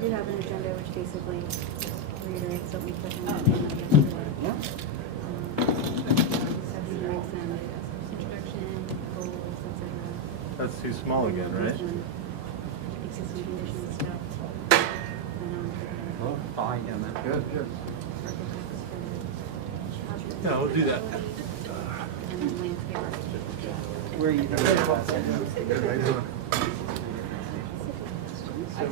do have an agenda which basically reiterates what we put in the agenda yesterday. Yeah. Introduction, goals, etc. That's too small again, right? Existing conditions stuff. Oh, fine, yeah, man. Good, good. Yeah, we'll do that. And then landscape architecture. Where are you going? One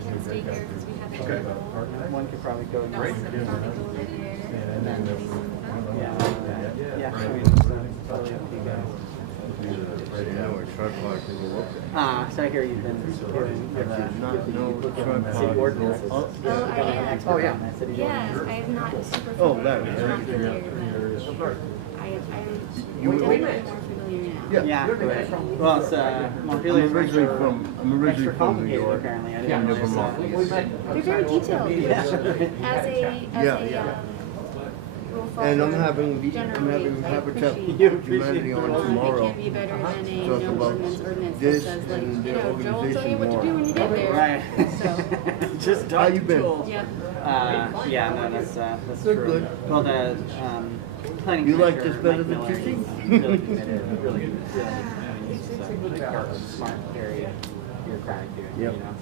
can stay here because we have a table. One could probably go No, right one could probably go over there. and then yeah, I mean, it's totally up to you guys. So I hear you've been supporting the city ordinances. Oh, I am. Oh, yeah. Yes, I am not super Oh, familiar. that I'm is not familiar, but I'm more familiar now. Yeah, right. Well, it's Montpelier is originally extra, from New extra complicated York. apparently. I Yeah, didn't I'm from realize that. They're very detailed. Yeah. And I'm having Habitat for Humanity on tomorrow. It can't be better than a Talk no about ordinance that this says like, and you their know, Joel will tell you what to do organization when you get there. Right. So, Just How you been? yep. Yeah, no, that's Good, true. good. Well, the planning You like commissioner, this better Mike than Miller, Tuesday? is really committed, really good. I mean, he's smart, very bureaucratic dude, Yep. you know.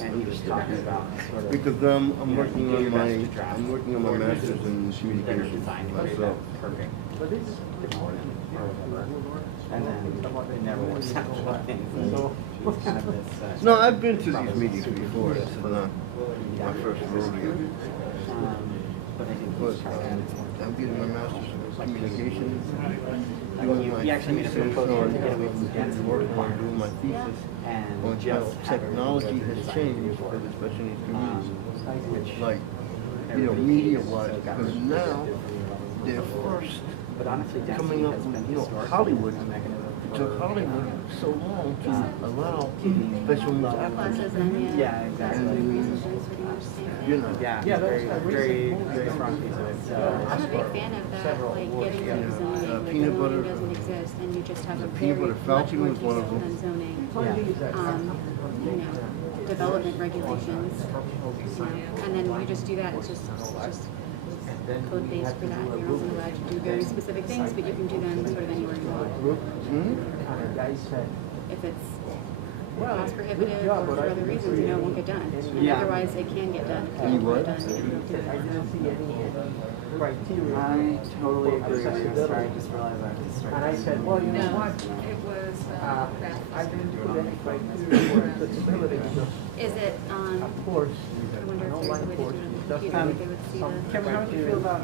And he was talking about sort of Because I'm working do on your my best to draft master's in better communications design and myself. perfect. And then it never works out. So kind of this, No, I've been to these meetings before. This is not my first rodeo. but I think But he's trying to add more. I'm getting my master's in communications. I mean, he actually made a proposal to get away from density working on requirements. doing my thesis And on how just have technology everything has designed changed before. for the special needs Um, communities. which Like, everybody media-wise, hates, so because government now perspective. they're first But honestly, density coming up has with, been historically Hollywood. a mechanism It took for, Hollywood so long to allow special needs athletes. Classes and Yeah, exactly. pretty much the same You thing. know. Yeah, very strong piece of it. So I'm a big fan of that, like getting rid of zoning, like peanut zoning butter- doesn't exist, and you just have a peanut very, butter much falcon more was one of detailed them. than zoning. yeah. Development regulations, and then you just do that, it's just code base for that. You're also allowed to do very specific things, but you can do them sort of anywhere you want. If it's cost prohibitive or for other reasons, it won't get done. And Yeah. otherwise, it can get done. You would? Done, you don't do it. I totally agree with you. Sorry, I just realized I just started. And I said, well, you know No. what? It was, I didn't put any criteria for accessibility. is it, Of course, I wonder if there's a way to do it on the computer, like they would see the. Kevin, how would you feel about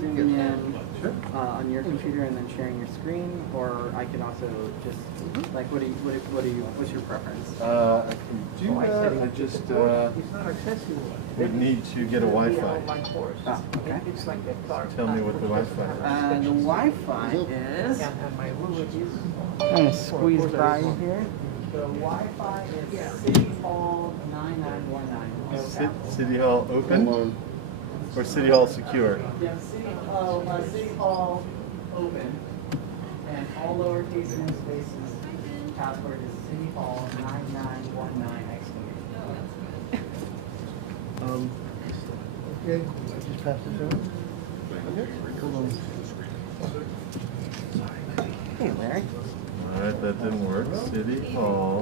zooming in on your computer and then sharing your screen? Or I can also just, like, what's your preference? I can do that. I just it's not accessible. would need to get a Wi-Fi. Online course. Oh, okay. It's like a dark. Tell me what the Wi-Fi is. The Wi-Fi is, And my rule is. I'm gonna squeeze by here. The Wi-Fi is City Hall 9919. City Hall open or City Hall secure? Yeah, City Hall open, and all lowercase no spaces. Password is City Hall 9919 exclamation. Okay, just pass this around. Hold on. Hey, Larry. Alright, that didn't work. City Hall,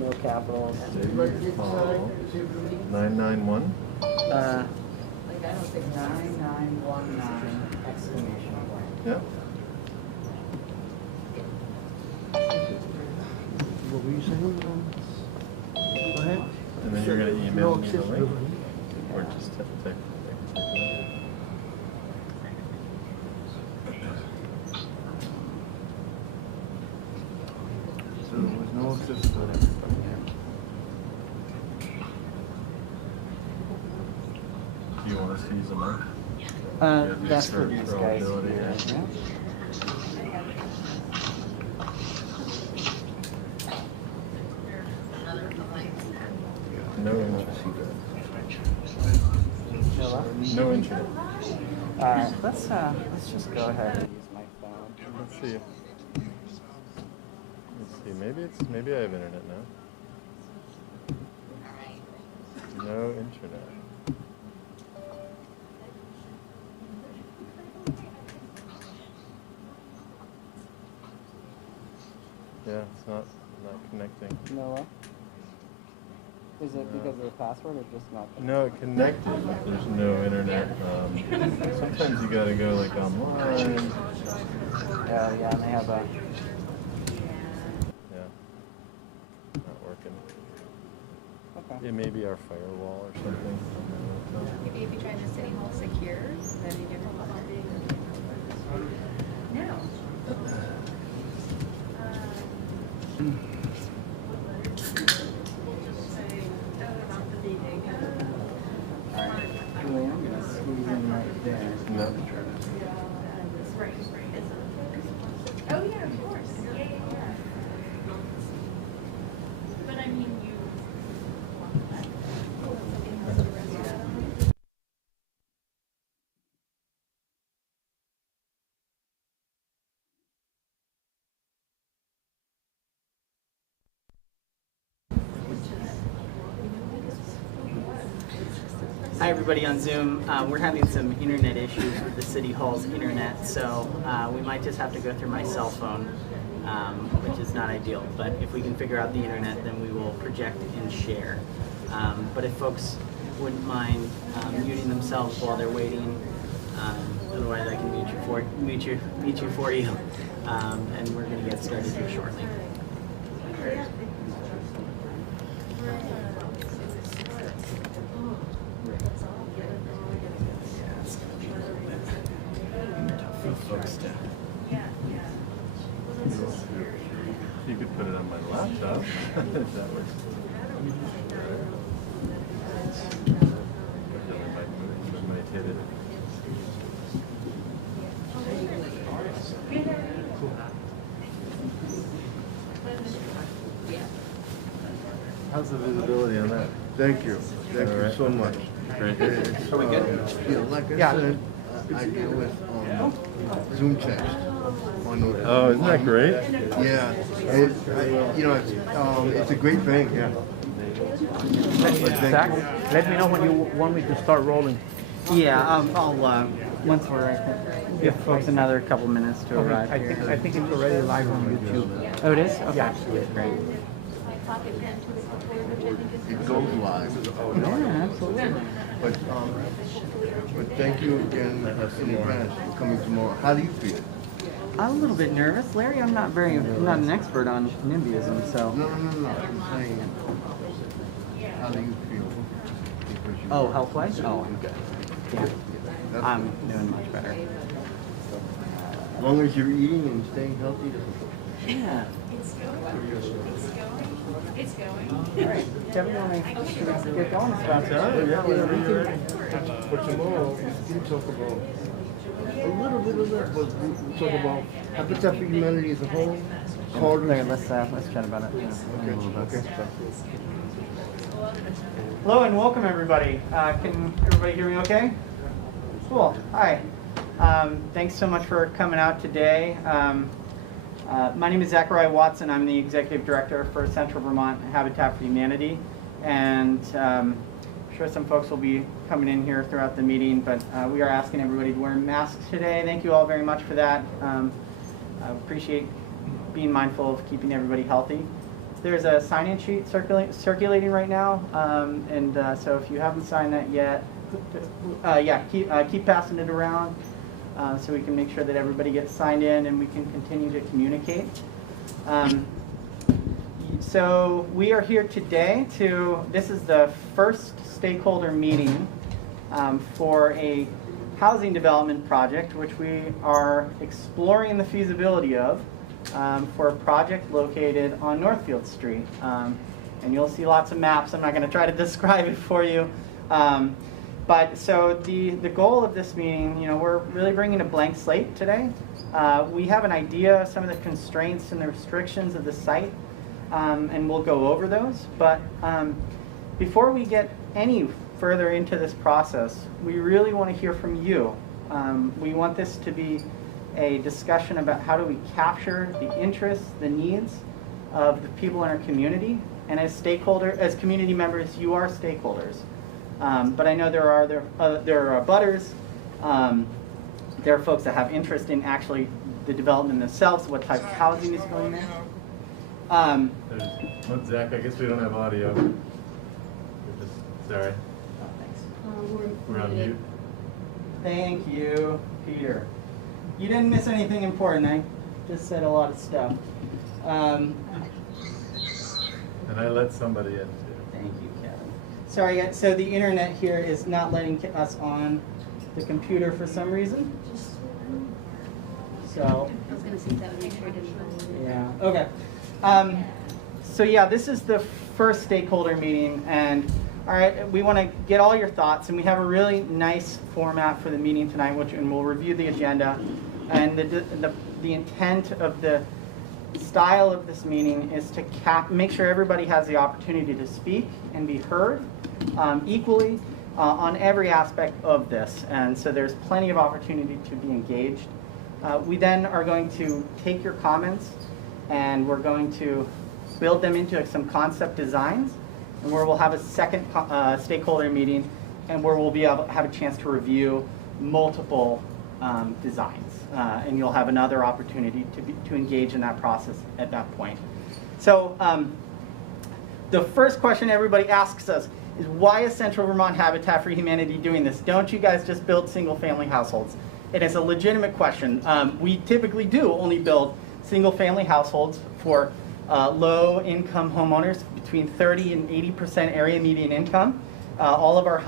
No capitals. City Hall, 991. 9919 exclamation point. Yep. What were you saying? Go ahead. And then you're going to email me the link? Or just text? So there was no accessibility. Do you want us to use a mic? That's for these guys Probability, here. yeah. Yeah. No internet. No internet. Let's just go ahead and use my phone. Let's see. Let's see. Maybe I have internet now. Yeah, it's not connecting. No. Is it because of the password or just not? No, it connected, but there's no internet. Sometimes you gotta go like online. Yeah, and they have a. Yeah, not working. Okay. It may be our firewall or something. Maybe if you try the City Hall Secure, then you get No. Julie, I'm gonna squeeze in right there. No. Oh, yeah, of course. Yeah. But I mean, you. Hi everybody on Zoom. We're having some internet issues with the City Hall's internet, so we might just have to go through my cell phone, which is not ideal. But if we can figure out the internet, then we will project and share. But if folks wouldn't mind muting themselves while they're waiting, otherwise I can mute you for you, and we're going to get started here shortly. Folks to. You could put it on my laptop. If that was. I might hit it. How's the visibility on that? Thank you. Thank you so much. Great. Are we good? Like I said, I deal with Zoom text on those. Oh, isn't that great? Yeah, it's a great thing. Yeah. Zach, let me know when you want me to start rolling. Yeah, I'll once we're right there, give folks another couple minutes to arrive I here. think it's already live on YouTube. Oh, it is? Okay. Yeah. Great. It goes live. Yeah, absolutely. But thank you again in advance for coming tomorrow. How do you feel? I'm a little bit nervous, Larry. I'm not an expert on NIMBYism, so. No. I'm saying, how do you feel? Because you- Oh, health-wise? Oh, I'm good. Yeah, That's- I'm doing much better. As long as you're eating and staying healthy, Yeah. It's going. All right, Kevin, you want to get going? Yeah, whenever you're ready. for tomorrow, we can talk about a little bit of that, but we'll talk about Habitat for Humanity as a whole. Larry, let's chat about it. Okay. Hello and welcome everybody. Can everybody hear me okay? Cool. Hi. Thanks so much for coming out today. My name is Zachariah Watson. I'm the Executive Director for Central Vermont Habitat for Humanity. And I'm sure some folks will be coming in here throughout the meeting, but we are asking everybody to wear masks today. Thank you all very much for that. I appreciate being mindful of keeping everybody healthy. There's a sign-in sheet circulating right now, so if you haven't signed that yet, keep passing it around so we can make sure that everybody gets signed in and we can continue to communicate. So we are here today this is the first stakeholder meeting for a housing development project, which we are exploring the feasibility of. For a project located on Northfield Street. And you'll see lots of maps. I'm not going to try to describe it for you. But so the goal of this meeting, we're really bringing a blank slate today. We have an idea of some of the constraints and the restrictions of the site, and we'll go over those. But before we get any further into this process, we really want to hear from you. We want this to be a discussion about how do we capture the interests, the needs of the people in our community. And as community members, you are stakeholders. But I know there are butters. There are folks that have interest in actually the development themselves, what type of housing is going there. Zach, I guess we don't have audio. We're just, sorry. We're on mute. Thank you, Peter. You didn't miss anything important. I just said a lot of stuff. And I let somebody in too. Thank you, Kevin. Sorry, guys. So the internet here is not letting us on the computer for some reason. So. I was gonna see if that would make sure it didn't. Yeah. Okay. So yeah, this is the first stakeholder meeting, and all right, we want to get all your thoughts, and we have a really nice format for the meeting tonight, and we'll review the agenda. And the intent of the style of this meeting is to make sure everybody has the opportunity to speak and be heard equally on every aspect of this. And so there's plenty of opportunity to be engaged. We then are going to take your comments, and we're going to build them into some concept designs, and where we'll have a second stakeholder meeting, and where we'll be able to have a chance to review multiple designs, and you'll have another opportunity to engage in that process at that point. So the first question everybody asks us is, why is Central Vermont Habitat for Humanity doing this? Don't you guys just build single-family households? It is a legitimate question. We typically do only build single-family households for low-income homeowners between 30 and 80% area median income. All of our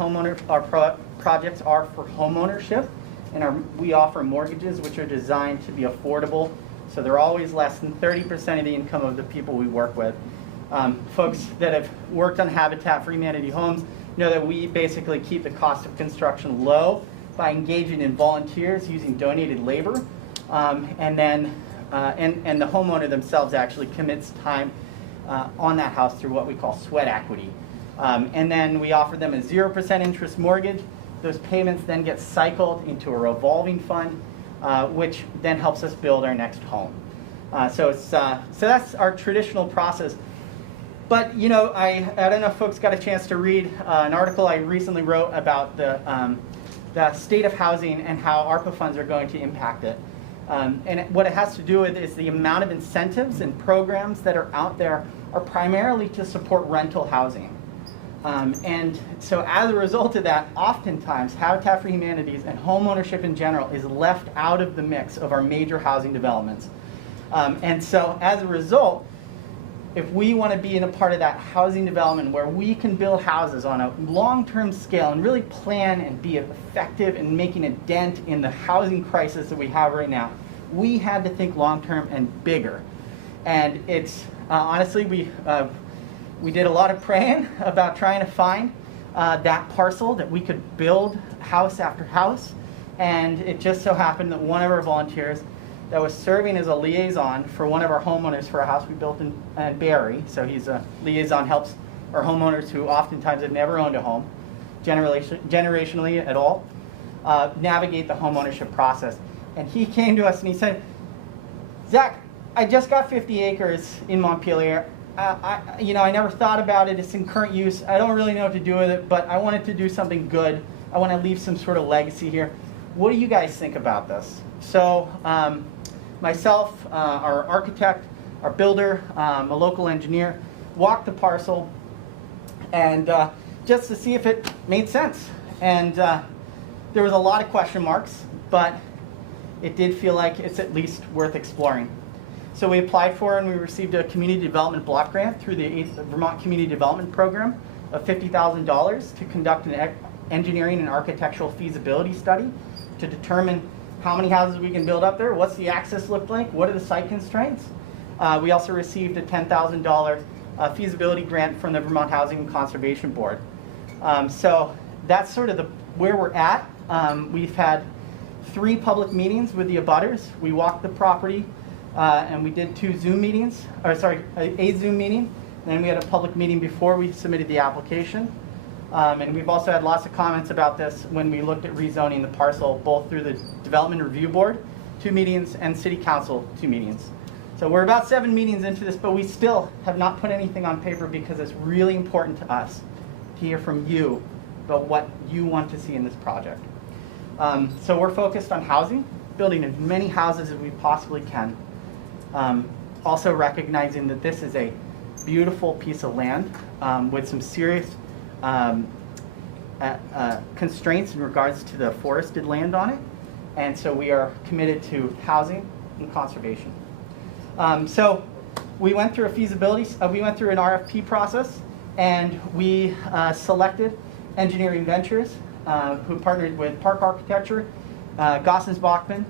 projects are for homeownership, and we offer mortgages which are designed to be affordable, so they're always less than 30% of the income of the people we work with. Folks that have worked on Habitat for Humanity homes know that we basically keep the cost of construction low by engaging in volunteers using donated labor, and the homeowner themselves actually commits time on that house through what we call sweat equity. And then we offer them a 0% interest mortgage. Those payments then get cycled into a revolving fund, which then helps us build our next home. So that's our traditional process. But you know, I don't know if folks got a chance to read an article I recently wrote about the state of housing and how ARPA funds are going to impact it. And what it has to do with is the amount of incentives and programs that are out there are primarily to support rental housing. And so as a result of that, oftentimes Habitat for Humanities and homeownership in general is left out of the mix of our major housing developments. And so as a result, if we want to be in a part of that housing development where we can build houses on a long-term scale and really plan and be effective in making a dent in the housing crisis that we have right now, we had to think long-term and bigger. And it's honestly, we did a lot of praying about trying to find that parcel that we could build house after house. And it just so happened that one of our volunteers that was serving as a liaison for one of our homeowners for a house we built in Barrie. So he's a liaison, helps our homeowners who oftentimes have never owned a home, generationally at all, navigate the homeownership process. And he came to us and he said, Zach, I just got 50 acres in Montpelier. I never thought about it. It's in current use. I don't really know what to do with it, but I wanted to do something good. I want to leave some sort of legacy here. What do you guys think about this? So myself, our architect, our builder, a local engineer, walked the parcel and just to see if it made sense. And there was a lot of question marks, but it did feel like it's at least worth exploring. So we applied for and we received a community development block grant through the Vermont Community Development Program of $50,000 to conduct an engineering and architectural feasibility study to determine how many houses we can build up there, what's the access look like, what are the site constraints. We also received a $10,000 feasibility grant from the Vermont Housing and Conservation Board. So that's sort of where we're at. We've had 3 public meetings with the abutters. We walked the property and we did 2 Zoom meetings, a Zoom meeting. And then we had a public meeting before we submitted the application. And we've also had lots of comments about this when we looked at rezoning the parcel, both through the Development Review Board, 2 meetings, and City Council, 2 meetings. So we're about 7 meetings into this, but we still have not put anything on paper because it's really important to us to hear from you about what you want to see in this project. So we're focused on housing, building as many houses as we possibly can. also recognizing that this is a beautiful piece of land with some serious constraints in regards to the forested land on it. And so we are committed to housing and conservation. So we went through a feasibility, we went through an RFP process, and we selected Engineering Ventures, who partnered with Park Architecture, Gossens Bachman,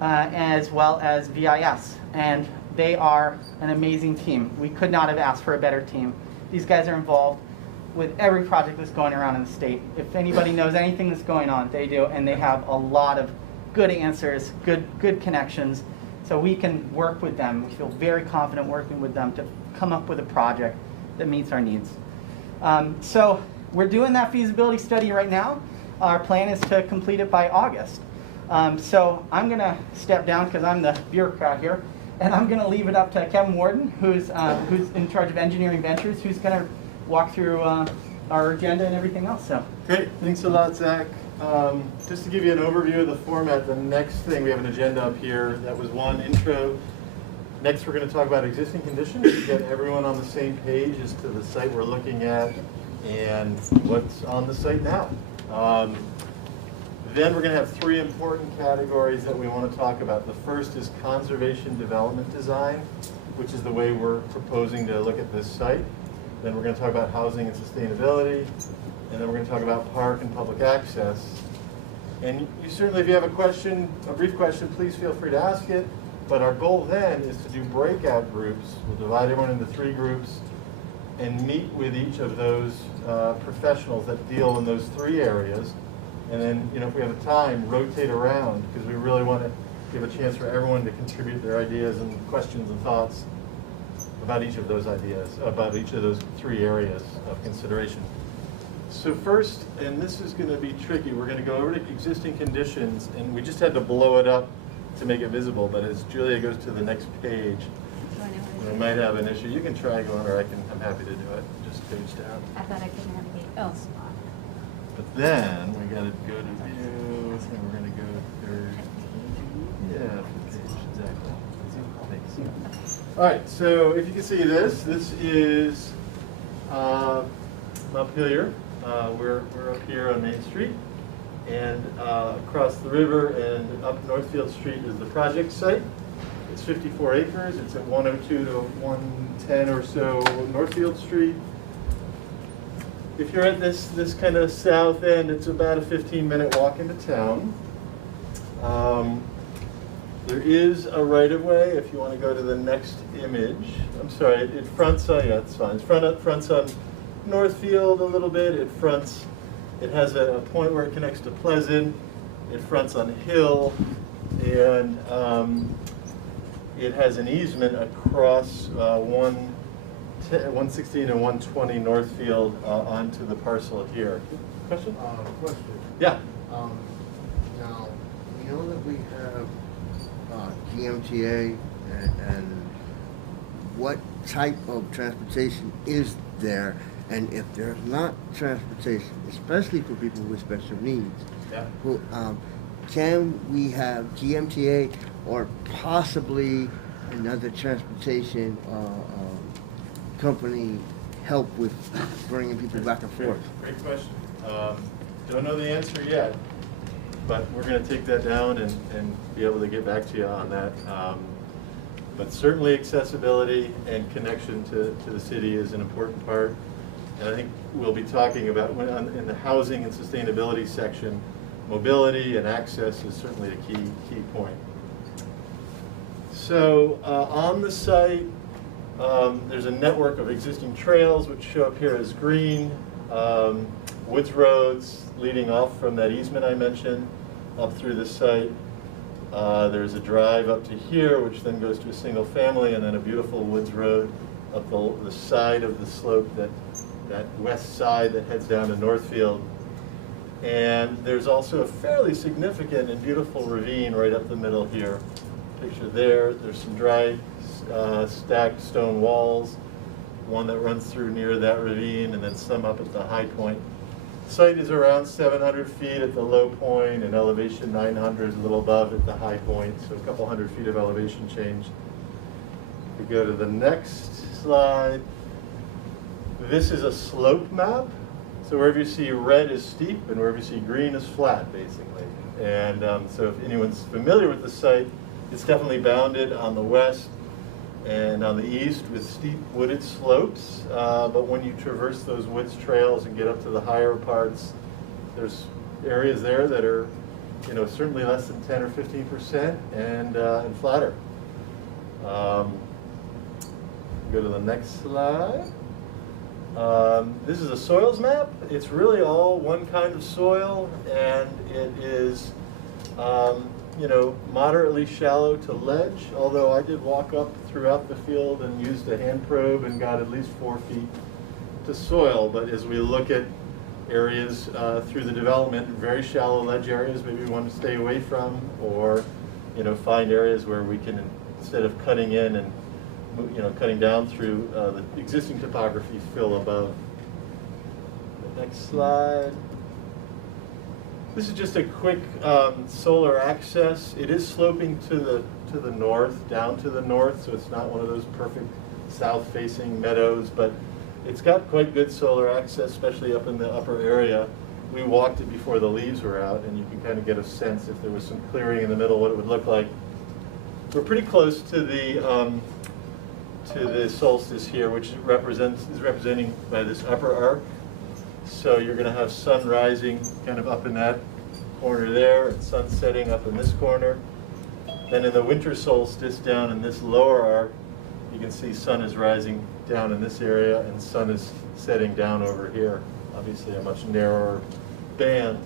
as well as VIS. And they are an amazing team. We could not have asked for a better team. These guys are involved with every project that's going around in the state. If anybody knows anything that's going on, they do, and they have a lot of good answers, good connections. So we can work with them. We feel very confident working with them to come up with a project that meets our needs. So we're doing that feasibility study right now. Our plan is to complete it by August. So I'm going to step down because I'm the bureaucrat here, and I'm going to leave it up to Kevin Warden, who's in charge of Engineering Ventures, who's going to walk through our agenda and everything else. So Great, thanks a lot, Zach. Just to give you an overview of the format, the next thing, we have an agenda up here. That was one intro. Next, we're going to talk about existing conditions to get everyone on the same page as to the site we're looking at and what's on the site now. Then we're going to have three important categories that we want to talk about. The first is conservation development design, which is the way we're proposing to look at this site. Then we're going to talk about housing and sustainability. And then we're going to talk about park and public access. And you certainly, if you have a question, a brief question, please feel free to ask it. But our goal then is to do breakout groups. We'll divide everyone into 3 groups and meet with each of those professionals that deal in those 3 areas. And then, if we have time, rotate around, because we really want to give a chance for everyone to contribute their ideas and questions and thoughts about each of those ideas, about each of those 3 areas of consideration. So first, and this is going to be tricky, we're going to go over to existing conditions, and we just had to blow it up to make it visible, but as Julia goes to the next page, we might have an issue. You can try going, or I'm happy to do it, just page down. I thought I could navigate. Oh. But then we got to go to view, and we're going to go through, yeah, page, exactly. Thanks. All right, so if you can see this is Montpelier. We're up here on Main Street, and across the river and up Northfield Street is the project site. It's 54 acres. It's at 102 to 110 or so Northfield Street. If you're at this kind of south end, it's about a 15-minute walk into town. There is a right-of-way if you want to go to the next image. I'm sorry, it fronts on, yeah, it's fine. It fronts on Northfield a little bit. It has a point where it connects to Pleasant. It fronts on Hill, and it has an easement across 116 and 120 Northfield onto the parcel here. Question? Question. Yeah. Now, we know that we have GMTA and what type of transportation is there? And if there's not transportation, especially for people with special needs, Yeah. who, can we have GMTA or possibly another transportation company help with bringing people back and forth? Great question. Don't know the answer yet, but we're going to take that down and be able to get back to you on that. But certainly accessibility and connection to the city is an important part. And I think we'll be talking about, in the housing and sustainability section, mobility and access is certainly a key point. So on the site, there's a network of existing trails which show up here as green, woods roads leading off from that easement I mentioned up through the site. There's a drive up to here which then goes to a single family, and then a beautiful woods road up the side of the slope, that west side that heads down to Northfield. And there's also a fairly significant and beautiful ravine right up the middle here. Picture there. There's some dry stacked stone walls, one that runs through near that ravine, and then some up at the high point. The site is around 700 feet at the low point, and elevation 900, a little above at the high point, so a couple hundred feet of elevation change. We go to the next slide. This is a slope map. So wherever you see red is steep, and wherever you see green is flat, basically. And so if anyone's familiar with the site, it's definitely bounded on the west and on the east with steep wooded slopes. But when you traverse those woods trails and get up to the higher parts, there's areas there that are, you know, certainly less than 10 or 15% and flatter. Go to the next slide. This is a soils map. It's really all one kind of soil, and it is, you know, moderately shallow to ledge, although I did walk up throughout the field and used a hand probe and got at least 4 feet to soil. But as we look at areas through the development, very shallow ledge areas maybe we want to stay away from, or, you know, find areas where we can, instead of cutting in and, you know, cutting down through the existing topography, fill above. The next slide. This is just a quick solar access. It is sloping to the north, down to the north, so it's not one of those perfect south-facing meadows, but it's got quite good solar access, especially up in the upper area. We walked it before the leaves were out, and you can kind of get a sense if there was some clearing in the middle, what it would look like. We're pretty close to the solstice here, which is representing by this upper arc. So you're going to have sun rising kind of up in that corner there, and sun setting up in this corner. Then in the winter solstice down in this lower arc, you can see sun is rising down in this area, and sun is setting down over here. Obviously a much narrower band.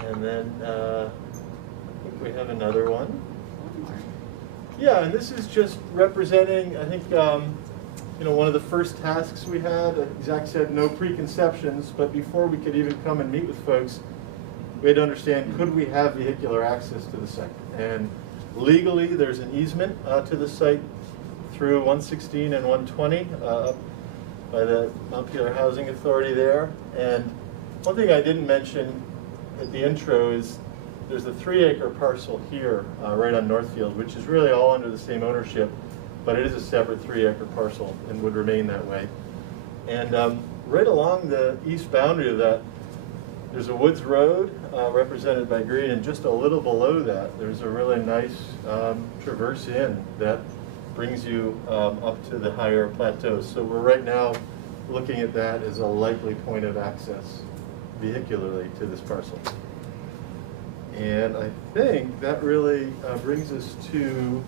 And then I think we have another one. Yeah, and this is just representing, I think, you know, one of the first tasks we had. Zach said no preconceptions, but before we could even come and meet with folks, we had to understand, could we have vehicular access to the site? And legally, there's an easement to the site through 116 and 120 up by the Montpelier Housing Authority there. And one thing I didn't mention at the intro is there's a 3-acre parcel here right on Northfield, which is really all under the same ownership, but it is a separate 3-acre parcel and would remain that way. And right along the east boundary of that, there's a woods road represented by green, and just a little below that, there's a really nice traverse in that brings you up to the higher plateaus. So we're right now looking at that as a likely point of access vehicularly to this parcel. And I think that really brings us to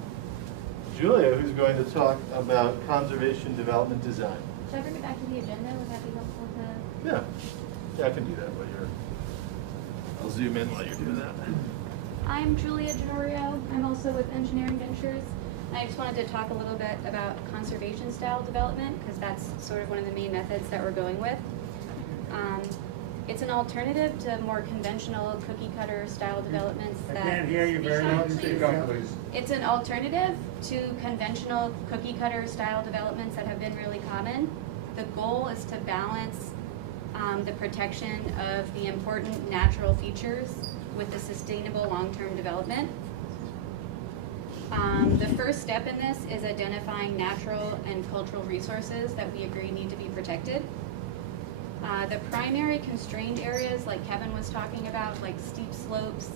Julia, who's going to talk about conservation development design. Should I bring it back to the agenda? Would that be helpful to? Yeah, I can do that while you're, I'll zoom in while you're doing that. I'm Julia Genorio. I'm also with Engineering Ventures. I just wanted to talk a little bit about conservation style development, because that's sort of one of the main methods that we're going with. It's an alternative to more conventional cookie cutter style developments. I can't hear you very well. Speak up, please. It's an alternative to conventional cookie cutter style developments that have been really common. The goal is to balance the protection of the important natural features with the sustainable long-term development. The first step in this is identifying natural and cultural resources that we agree need to be protected. The primary constrained areas, like Kevin was talking about, like steep slopes,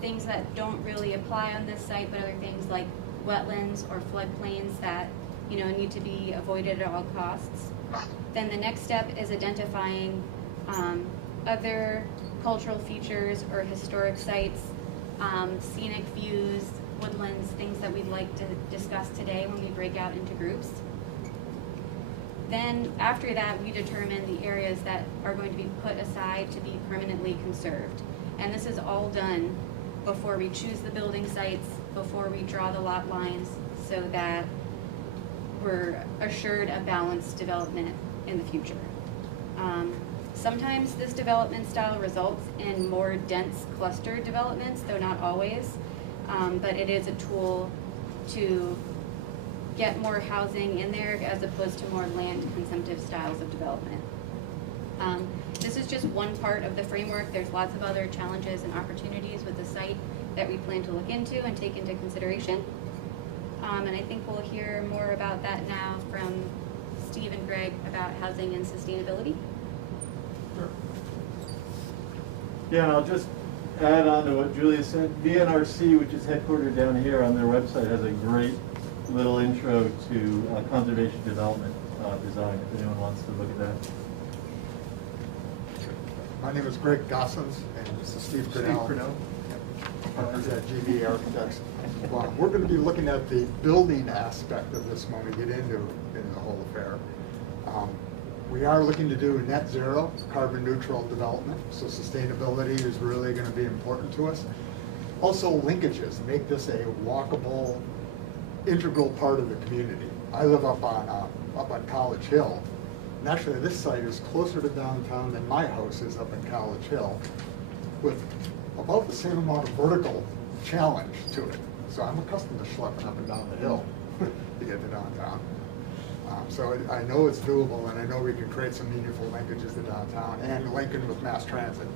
things that don't really apply on this site, but other things like wetlands or floodplains that, you know, need to be avoided at all costs. Then the next step is identifying other cultural features or historic sites, scenic views, woodlands, things that we'd like to discuss today when we break out into groups. Then after that, we determine the areas that are going to be put aside to be permanently conserved. And this is all done before we choose the building sites, before we draw the lot lines, so that we're assured a balanced development in the future. Sometimes this development style results in more dense cluster developments, though not always, but it is a tool to get more housing in there as opposed to more land consumptive styles of development. This is just one part of the framework. There's lots of other challenges and opportunities with the site that we plan to look into and take into consideration. And I think we'll hear more about that now from Steve and Greg about housing and sustainability. Yeah, and I'll just add on to what Julia said. VNRC, which is headquartered down here on their website, has a great little intro to conservation development design, if anyone wants to look at that. My name is Greg Gossens, and this is Steve Grinnell. Partners at GV Architects. Well, we're going to be looking at the building aspect of this when we get into the whole affair. We are looking to do net zero, carbon neutral development, so sustainability is really going to be important to us. Also linkages, make this a walkable, integral part of the community. I live up on College Hill, and actually this site is closer to downtown than my house is up in College Hill, with about the same amount of vertical challenge to it. So I'm accustomed to schlepping up and down the hill to get to downtown. So I know it's doable, and I know we can create some meaningful linkages to downtown and linking with mass transit.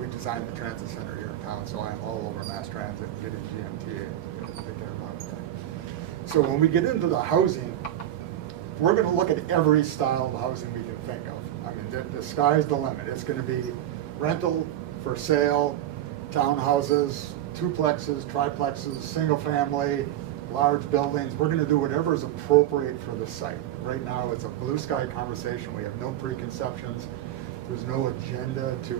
We designed the transit center here in town, so I'm all over mass transit, getting GMTA, take care of that. So when we get into the housing, we're going to look at every style of housing we can think of. I mean, the sky's the limit. It's going to be rental, for sale, townhouses, duplexes, triplexes, single family, large buildings. We're going to do whatever is appropriate for the site. Right now, it's a blue sky conversation. We have no preconceptions. There's no agenda to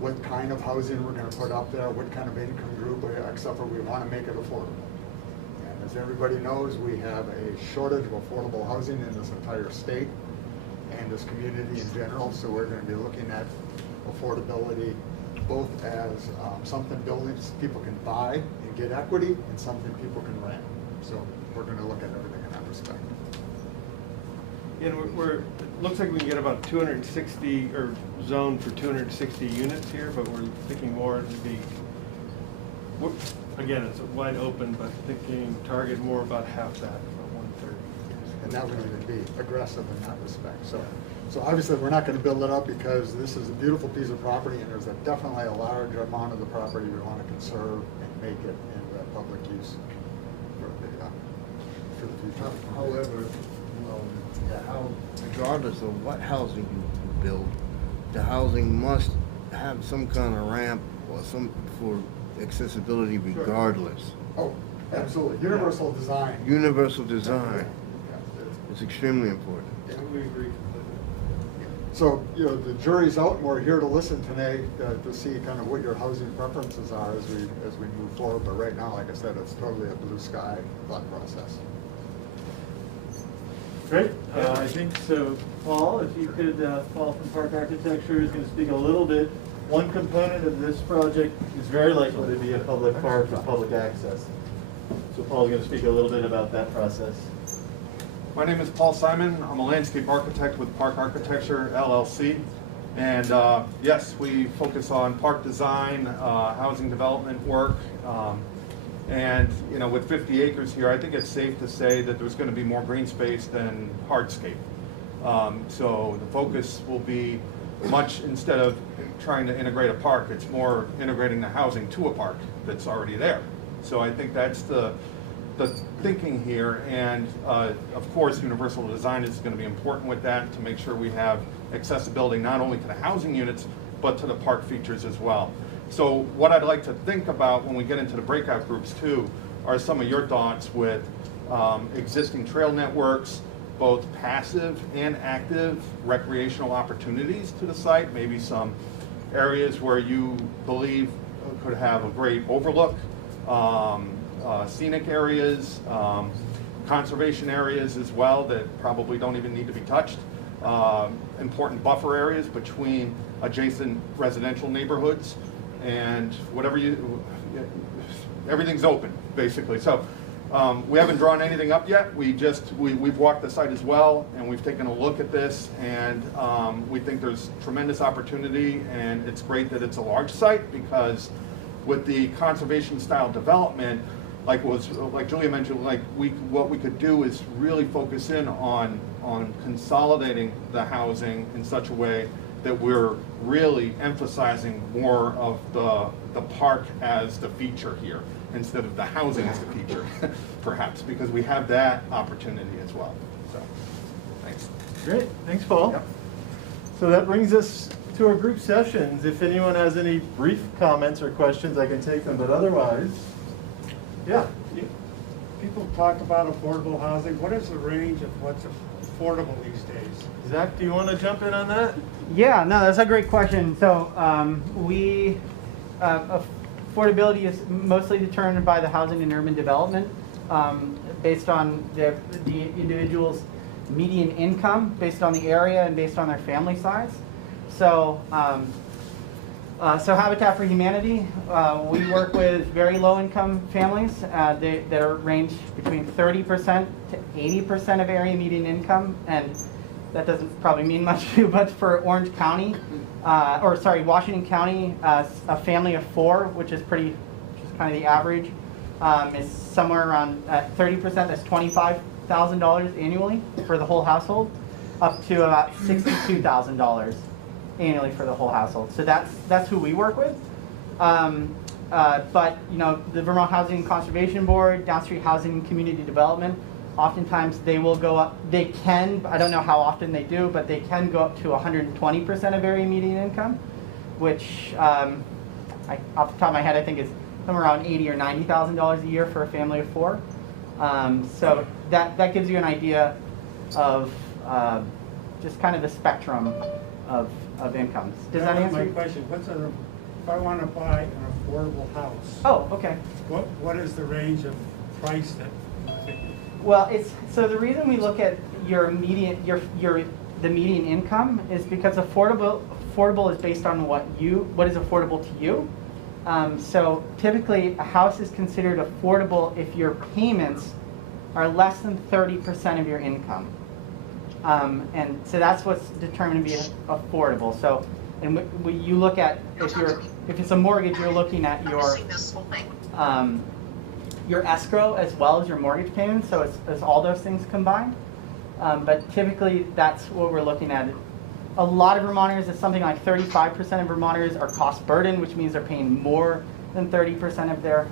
what kind of housing we're going to put up there, what kind of income group, except for we want to make it affordable. And as everybody knows, we have a shortage of affordable housing in this entire state and this community in general, so we're going to be looking at affordability both as something buildings people can buy and get equity and something people can rent. So we're going to look at everything in that respect. And it looks like we can get about 260, or zone for 260 units here, but we're thinking more to be, again, it's wide open, but thinking target more about half that, about 130. And that would even be aggressive in that respect. So obviously we're not going to build it up because this is a beautiful piece of property, and there's definitely a large amount of the property we want to conserve and make it into public use for the future. However, regardless of what housing you build, the housing must have some kind of ramp or some for accessibility regardless. Oh, absolutely. Universal design. Universal design Yeah. is extremely important. We agree. So, the jury's out, and we're here to listen today to see kind of what your housing preferences are as we move forward. But right now, like I said, it's totally a blue sky thought process. Great. I think so. Paul, if you could, Paul from Park Architecture is going to speak a little bit. One component of this project is very likely to be a public park for public access. So Paul's going to speak a little bit about that process. My name is Paul Simon. I'm a landscape architect with Park Architecture, LLC. And yes, we focus on park design, housing development work. And with 50 acres here, I think it's safe to say that there's going to be more green space than hardscape. So the focus will be much, instead of trying to integrate a park, it's more integrating the housing to a park that's already there. So I think that's the thinking here, and of course universal design is going to be important with that to make sure we have accessibility not only to the housing units but to the park features as well. So what I'd like to think about when we get into the breakout groups too are some of your thoughts with existing trail networks, both passive and active recreational opportunities to the site, maybe some areas where you believe could have a great overlook, scenic areas, conservation areas as well that probably don't even need to be touched, important buffer areas between adjacent residential neighborhoods, and whatever everything's open basically. So we haven't drawn anything up yet. We've walked the site as well, and we've taken a look at this, and we think there's tremendous opportunity, and it's great that it's a large site, because with the conservation style development, like Julia mentioned, what we could do is really focus in on consolidating the housing in such a way that we're really emphasizing more of the park as the feature here, instead of the housing as the feature, perhaps, because we have that opportunity as well. So, thanks. Great, thanks, Paul. Yep. So that brings us to our group sessions. If anyone has any brief comments or questions, I can take them, but otherwise, yeah. People talk about affordable housing. What is the range of what's affordable these days? Zach, do you want to jump in on that? Yeah, no, that's a great question. So affordability is mostly determined by the housing and urban development, based on the individual's median income, based on the area, and based on their family size. So, so Habitat for Humanity, we work with very low-income families that are range between 30% to 80% of area median income, and that doesn't probably mean much to you, but for Orange County, Washington County, a family of 4, which is kind of the average, is somewhere around 30%. That's $25,000 annually for the whole household, up to about $62,000 annually for the whole household. So that's who we work with. But you know, the Vermont Housing and Conservation Board, Downstreet Housing and Community Development, oftentimes they will go up. They can, I don't know how often they do, but they can go up to 120% of area median income, which off the top of my head I think is somewhere around $80,000 or $90,000 a year for a family of 4. So that gives you an idea of just kind of the spectrum of incomes. Does that answer my your question? If I want to buy an affordable house, Oh, okay. what is the range of price that you think? Well, so the reason we look at your median, the median income is because affordable is based on what is affordable to you. So typically, a house is considered affordable if your payments are less than 30% of your income. And so that's what's determined to be affordable. So, and you look at, if it's a mortgage, you're looking at your escrow as well as your mortgage payments. So it's all those things combined. But typically, that's what we're looking at. A lot of Vermonters, it's something like 35% of Vermonters are cost burdened, which means they're paying more than 30% of their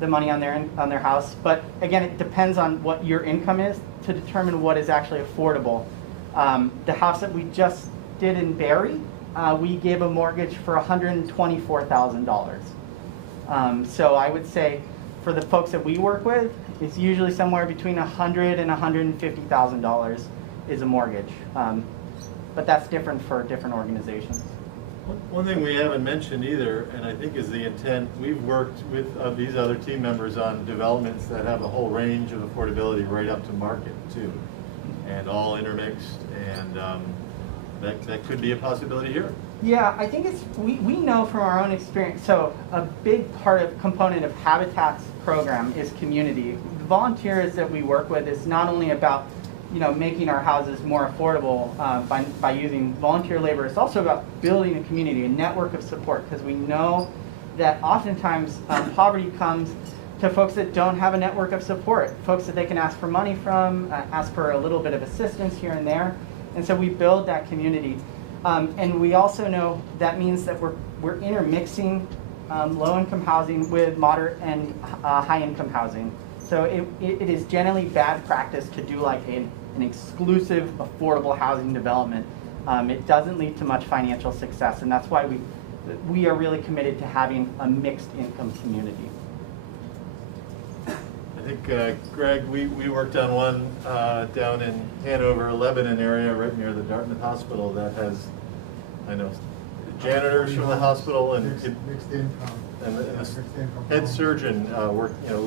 the money on their house. But again, it depends on what your income is to determine what is actually affordable. The house that we just did in Barrie, we gave a mortgage for $124,000. So I would say for the folks that we work with, it's usually somewhere between $100,000 and $150,000 is a mortgage. But that's different for different organizations. One thing we haven't mentioned either, and I think is the intent, we've worked with these other team members on developments that have a whole range of affordability right up to market too, and all intermixed, and that could be a possibility here. Yeah, I think we know from our own experience, so a big component of Habitat's program is community. The volunteers that we work with is not only about making our houses more affordable by using volunteer labor. It's also about building a community, a network of support, because we know that oftentimes poverty comes to folks that don't have a network of support, folks that they can ask for money from, ask for a little bit of assistance here and there. And so we build that community. And we also know that means that we're intermixing low-income housing with moderate and high-income housing. So it is generally bad practice to do like an exclusive affordable housing development. It doesn't lead to much financial success, and that's why we are really committed to having a mixed income community. I think, Greg, we worked on one down in Hanover, Lebanon area, right near the Dartmouth Hospital that has, I know, janitors from the hospital and mixed income. And the Mixed income head homes. surgeon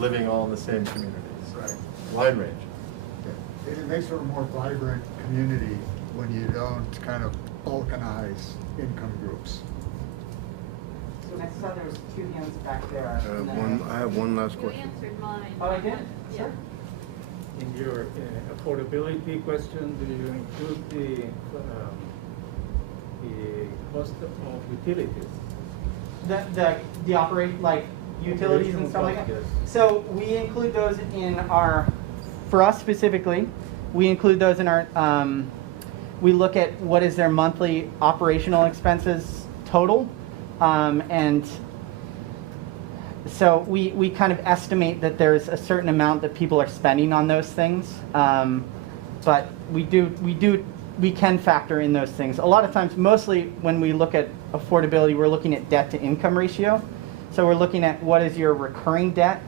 living all in the same communities. Right. Wide range. It makes for a more vibrant community when you don't kind of balkanize income groups. So next time there was 2 hands back there. I have one last You question. answered mine. Oh, I did? Yeah. Sure. In your affordability question, do you include the cost of utilities? The operate like utilities and stuff like that. Operational cost, yes. So we include those in for us specifically, we include those in our, we look at what is their monthly operational expenses total, and So we kind of estimate that there's a certain amount that people are spending on those things, but we can factor in those things. A lot of times, mostly when we look at affordability, we're looking at debt to income ratio. So we're looking at what is your recurring debt,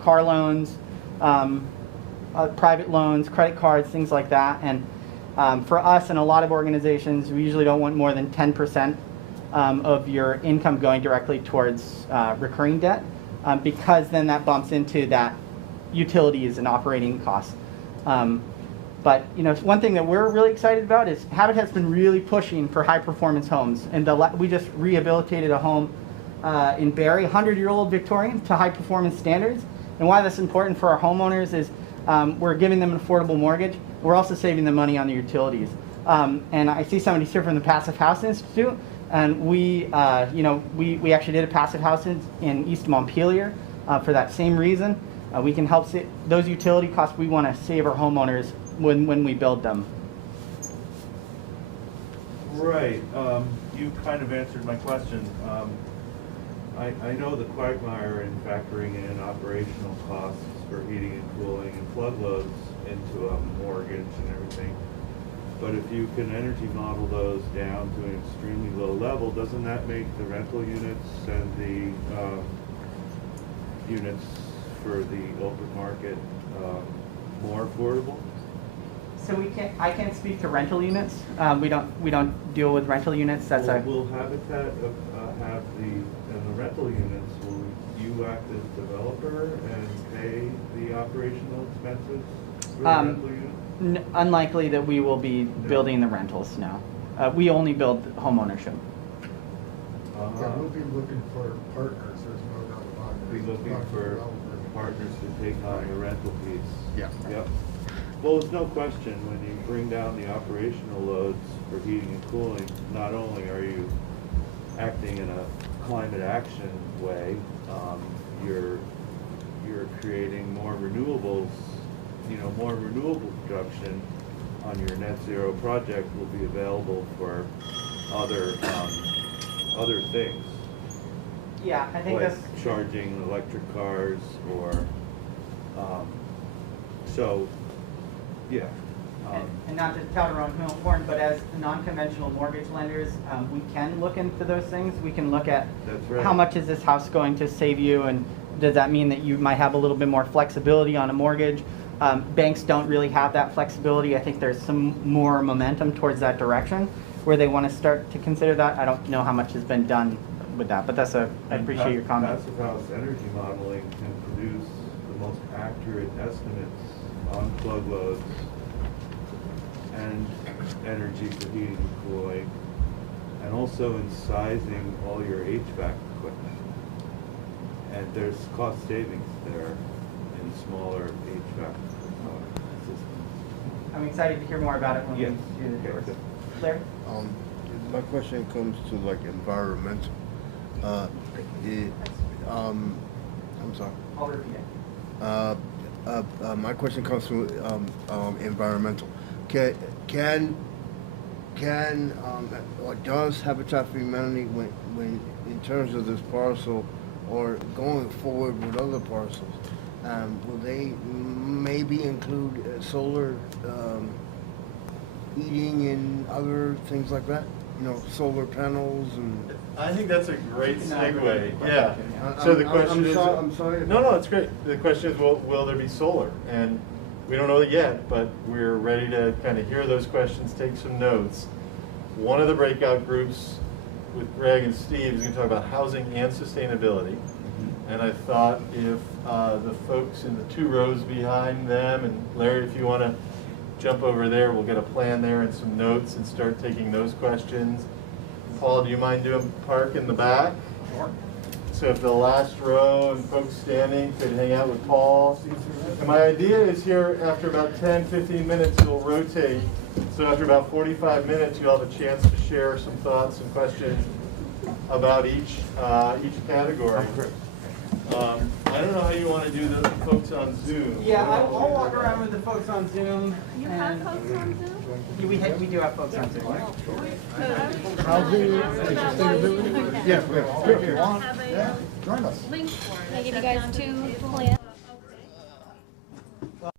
car loans, private loans, credit cards, things like that. And for us and a lot of organizations, we usually don't want more than 10% of your income going directly towards recurring debt, because then that bumps into that utilities and operating costs. But one thing that we're really excited about is Habitat's been really pushing for high performance homes, and we just rehabilitated a home in Barrie, 100-year-old Victorian, to high performance standards. And why that's important for our homeowners is we're giving them an affordable mortgage. We're also saving them money on the utilities. And I see somebody here from the Passive House Institute, and we actually did a passive house in East Montpelier for that same reason. We can help save those utility costs. We want to save our homeowners when we build them. Right. You kind of answered my question. I know the quagmire in factoring in operational costs for heating and cooling and flood loads into a mortgage and everything. But if you can energy model those down to an extremely low level, doesn't that make the rental units and the units for the open market more affordable? So I can't speak to rental units. We don't deal with rental units. Will Habitat have the rental units? Will you act as developer and pay the operational expenses for the rental units? Unlikely that we will be building the rentals. No, we only build home ownership. Yeah, we'll be looking for partners, there's no doubt about it. Be looking Not for developers. partners to take on the rental piece. Yeah. Yep. Well, there's no question, when you bring down the operational loads for heating and cooling, not only are you acting in a climate action way, you're creating more renewables, more renewable production on your net zero project will be available for other things. Yeah, I think like that's charging electric cars or yeah. And not to tout our own horn, but as non-conventional mortgage lenders, we can look into those things. We can look at how much is this house going to save you, and does that mean that you might have a little bit more flexibility on a mortgage? Banks don't really have that flexibility. I think there's some more momentum towards that direction where they want to start to consider that. I don't know how much has been done with that, but I appreciate your comment. Passive house energy modeling can produce the most accurate estimates on plug loads and energy for heating and cooling, and also in sizing all your HVAC equipment. And there's cost savings there in smaller HVAC systems. I'm excited to hear more about it when we do the tours. Claire? My question comes to environmental. I'm sorry. I'll repeat it. My question comes to environmental. Or does Habitat for Humanity, when in terms of this parcel or going forward with other parcels, will they maybe include solar heating and other things like that? Solar panels and. I think that's a great segue. Yeah. So the question is. I'm sorry. No, it's great. The question is, will there be solar? And we don't know it yet, but we're ready to kind of hear those questions, take some notes. One of the breakout groups with Greg and Steve is going to talk about housing and sustainability. And I thought if the folks in the 2 rows behind them, and Larry, if you want to jump over there, we'll get a plan there and some notes and start taking those questions. Paul, do you mind doing park in the back? Sure. So if the last row and folks standing could hang out with Paul. And my idea is here, after about 10, 15 minutes, it'll rotate. So after about 45 minutes, you'll have a chance to share some thoughts and questions about each category. I don't know how you want to do the folks on Zoom. Yeah, I'll walk around with the folks on Zoom. You have and- folks on Zoom? Yeah, we do have folks on Zoom. Housing and sustainability? Yes, we have. If you want, Have a, yeah, join us. link for it. Can I give you guys two plans? Okay.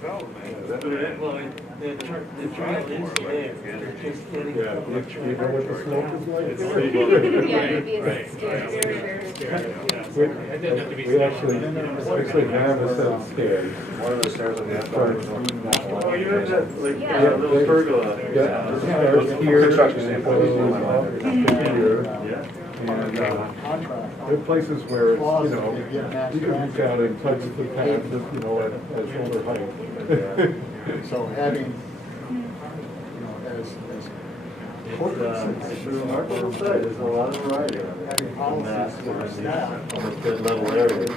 development. Well, the trail is there, it's just getting. You know what the slope is like? It's Yeah, it would be a stairs. We actually have a set of stairs. One of the stairs on the outside. Oh, you're in that, like, Yeah. that little pergola. Yeah. The stairs here. Construction standpoint. Here. Yeah. And there are places where, you know, you can reach out and touch the path, you know, at shoulder height. So having, you know, as It's a remarkable site, there's a lot of variety on it. having policies for staff. Almost mid-level areas.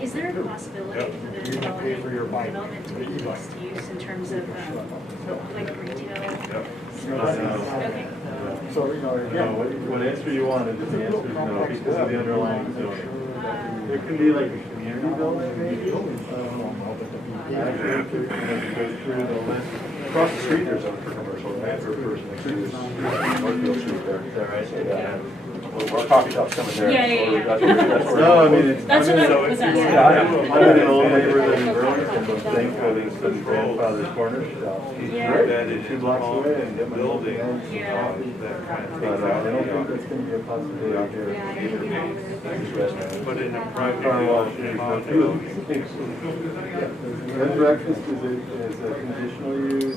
Is there a possibility for the You don't pay for your bike. development to be mixed use in terms of like retail? Okay. So, you know, No, again, what answer you want, and the answer is no, because of the underlying zoning. There can be like a community building, maybe. Actually, if you go through the list. Across the street, there's a commercial, right, for person, Northfield Street there. Is that right? Yeah. Our coffee shop's coming there. Yeah. That's where. No, I mean, it's. That's what I was so asking. it's- I'm in an old neighborhood in Burlington, but thankfully there's some grandfather's corner shop. Yeah. That is 2 blocks away and get my building, Yeah. that kind of But thing. I don't think that's gonna be a possibility here. Yeah, I think you know, But in a private. Car wash, bed breakfast is a conditional use.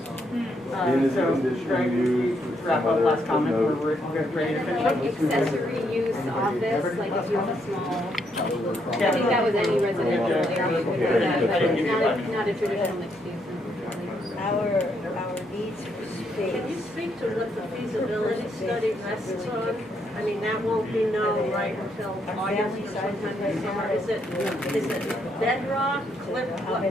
Inn is a conditional use. with Wrap some up other last comment, footnotes. we're ready to finish like up. accessory use office, like if you have a small, I think that was any residential area could do that, but it's not a traditional mixed use. Our needs for space. Can you speak to what the feasibility study rests on? I mean, that won't be known right until August or sometime this summer. Is it bedrock, cliff, what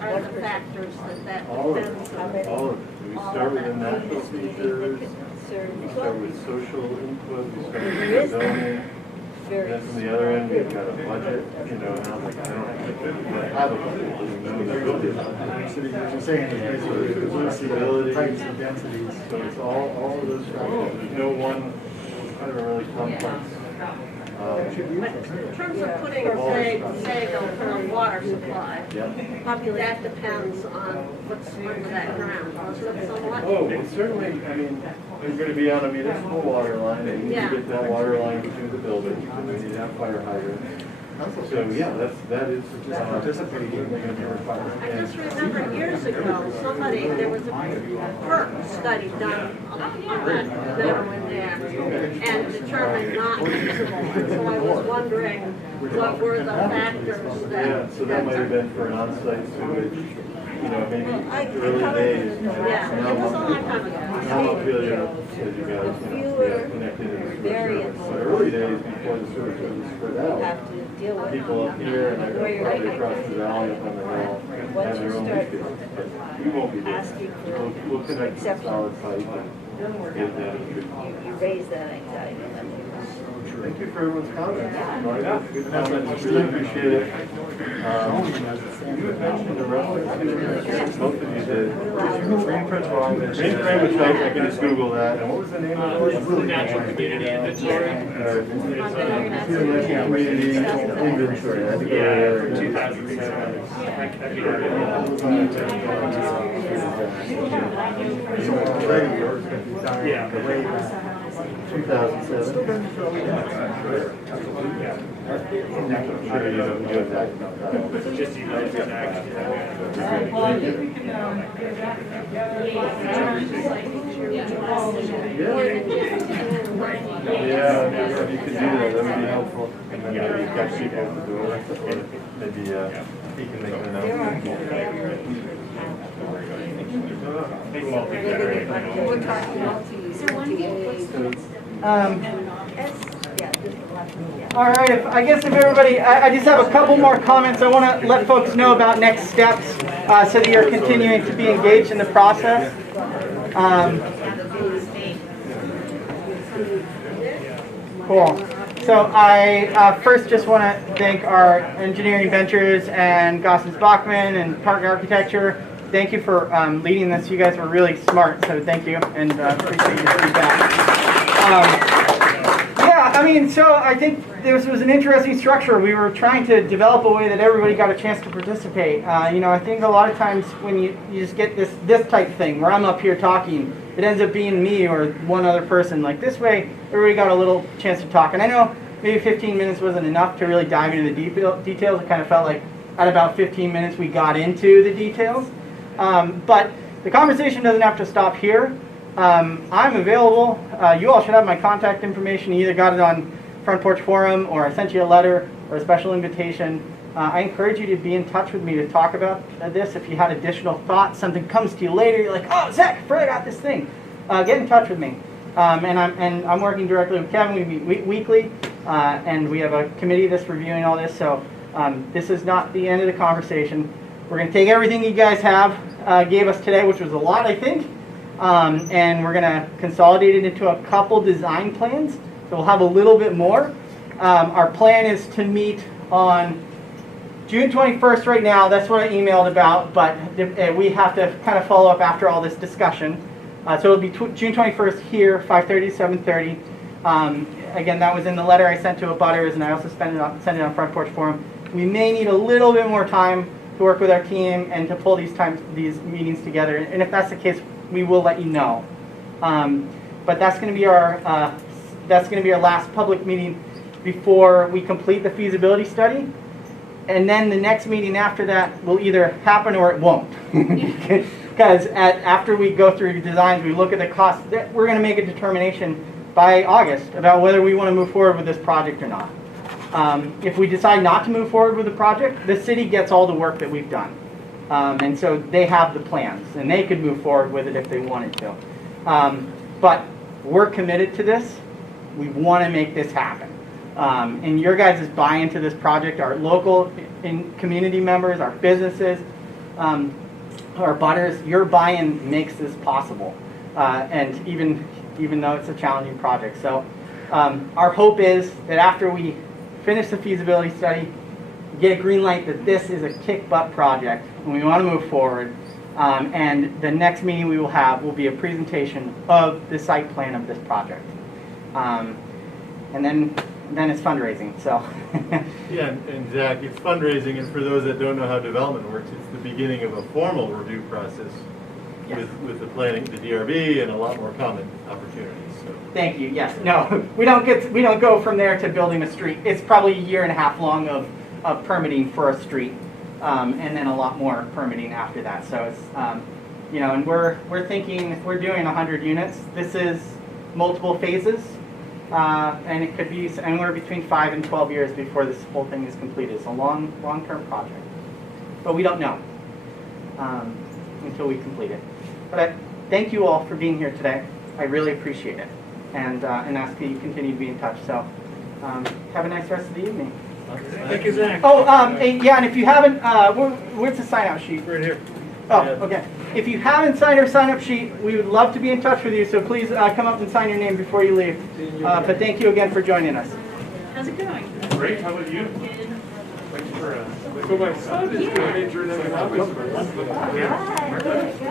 are the factors that All of depends it, on? all of it. We start with the natural features, we Concern. start with social input, we start There with is zoning. very. Then from the other end, we've got a budget, you know, and I'm like, I don't have a budget, you know, there will be a budget. so what you're saying is basically the types of densities. So it's all of those factors, there's no one, kind of a really complex. But in terms of putting, say they'll put a water supply, that depends on what's under that ground, doesn't it somewhat? Oh, it's certainly, I mean, you're gonna be on a municipal water line, and you need Yeah. to get that water line between the buildings, and we need to have fire hydrants. So, yeah, that is, participating, going to be required. I just remember years ago, there was a PERC study done on that meadow in there and determined not usable. So I was wondering, what were the factors Yeah, that? so that might have been for an on-site sewage, you know, maybe early days. Yeah, it was a long time ago. Now I'll feel you, as you guys, you know, we have connected in the sewer service. But early days, before the sewer service spread out, Have to deal with. people up here and I go probably across the valley up on the hill have Once their you own start leach fields. But we won't be doing asking that. for We'll connect to the acceptance. solid pipe and get that. You raise that anxiety level. Thank you for everyone's comments. Good comments, really appreciate it. You had mentioned a reference to, both of you did. Green print, which I can just Google that, and what was the name of it? The natural community inventory. Community inventory, I think. Yeah, for 2007. I'd be Yeah. 2007. I'm sure you know exactly about that. Just you know exactly. Yeah, if you could do that, that would be helpful. And then maybe catch people at the door, or maybe he can make an announcement. We're talking All right, I guess if everybody, I just have a couple more comments. I want to let folks know about next steps so that you're continuing to be engaged in the process. Cool. So I first just want to thank our Engineering Ventures and Gossens Bachman and Park Architecture. Thank you for leading this. You guys were really smart, so thank you, and appreciate your feedback. Yeah, I mean, so I think this was an interesting structure. We were trying to develop a way that everybody got a chance to participate. You know, I think a lot of times when you just get this type thing where I'm up here talking, it ends up being me or one other person. Like this way, everybody got a little chance to talk. And I know maybe 15 minutes wasn't enough to really dive into the details. It kind of felt like at about 15 minutes we got into the details. But the conversation doesn't have to stop here. I'm available. You all should have my contact information. You either got it on Front Porch Forum or I sent you a letter or a special invitation. I encourage you to be in touch with me to talk about this. If you had additional thoughts, something comes to you later, you're like, oh, Zach, I forgot this thing. Get in touch with me. And I'm working directly with Kevin. We meet weekly, and we have a committee that's reviewing all this. So this is not the end of the conversation. We're going to take everything you guys gave us today, which was a lot, I think, and we're going to consolidate it into a couple design plans. So we'll have a little bit more. Our plan is to meet on June 21st right now. That's what I emailed about, but we have to kind of follow up after all this discussion. So it'll be June 21st here, 5:30 to 7:30. Again, that was in the letter I sent to abutters, and I also sent it on Front Porch Forum. We may need a little bit more time to work with our team and to pull these meetings together. And if that's the case, we will let you know. But that's going to be our last public meeting before we complete the feasibility study. And then the next meeting after that will either happen or it won't. Because after we go through designs, we look at the costs, we're going to make a determination by August about whether we want to move forward with this project or not. If we decide not to move forward with the project, the city gets all the work that we've done. And so they have the plans, and they could move forward with it if they wanted to. But we're committed to this. We want to make this happen. And your guys' buy-in to this project, our local community members, our businesses, our butters, your buy-in makes this possible. And even though it's a challenging project. So our hope is that after we finish the feasibility study, get a green light that this is a kick-butt project and we want to move forward. And the next meeting we will have will be a presentation of the site plan of this project. And then it's fundraising. So yeah, and Zach, it's fundraising, and for those that don't know how development works, it's the beginning of a formal review process. Yes. With the planning, the DRB, and a lot more comment opportunities. So. Thank you. Yes. No, we don't go from there to building a street. It's probably a year and a half long of permitting for a street, and then a lot more permitting after that. So it's you know, and we're thinking we're doing 100 units. This is multiple phases, and it could be anywhere between 5 and 12 years before this whole thing is completed. It's a long-term project, but we don't know until we complete it. But I thank you all for being here today. I really appreciate it, and ask that you continue to be in touch. So have a nice rest of the evening. Thank you, Zach. Oh, yeah, and if you haven't, where's the sign-out sheet? Right here. Oh, okay. If you haven't signed our sign-up sheet, we would love to be in touch with you, so please come up and sign your name before you leave. But thank you again for joining us. How's it going? Great, how about you? Thanks for So my son is going to major in economics. Hi.